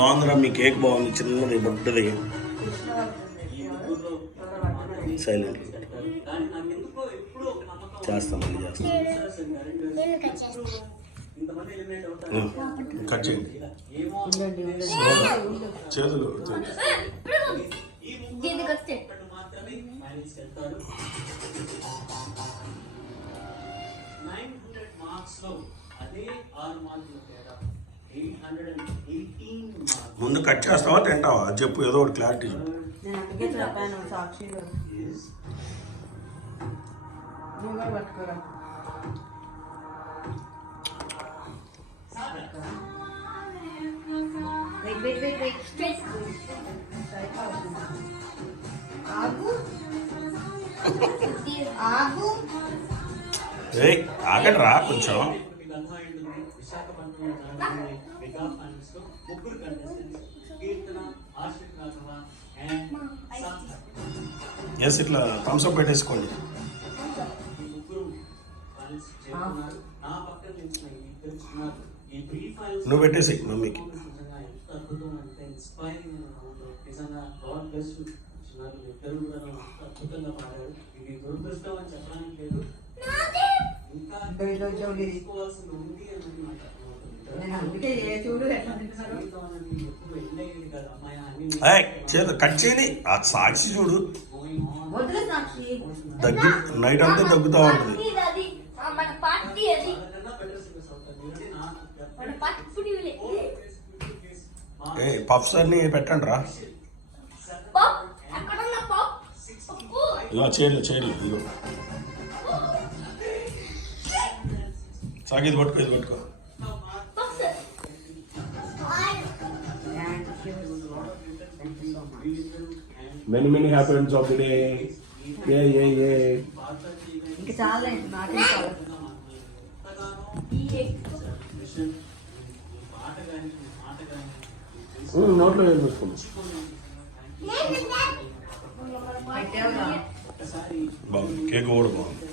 బాగుందిరా, మీ కేక్ బాగుంది, చిన్నది బొడ్డది. సైలెంట్ చేస్తాం, కట్ చేయండి. చేతులు ముందు కట్ చేస్తావా తింటావా చెప్పు, ఏదో ఒకటి క్లారిటీ చెప్పు. ఆగండి రా కొంచెం. ఎస్, ఇట్లా థమ్స్అప్ పెట్టేసుకోండి. నువ్వు పెట్టేసి మమ్మీకి. కట్ చేయని ఆ సాక్షి చూడు, దగ్గు నైట్ అంతా దగ్గుతా ఉంటుంది. పఫ్స్ అన్ని పెట్టండి రా. ఇగో చేయలేదు ఇగో సాగి, ఇది పట్టుకో, ఇది పట్టుకో. Many happy returns of the day. Yeah. ఇంకా చాలా నోట్లో వేసుకోండి. బాగుంది, కేక్ కూడా బాగుంది.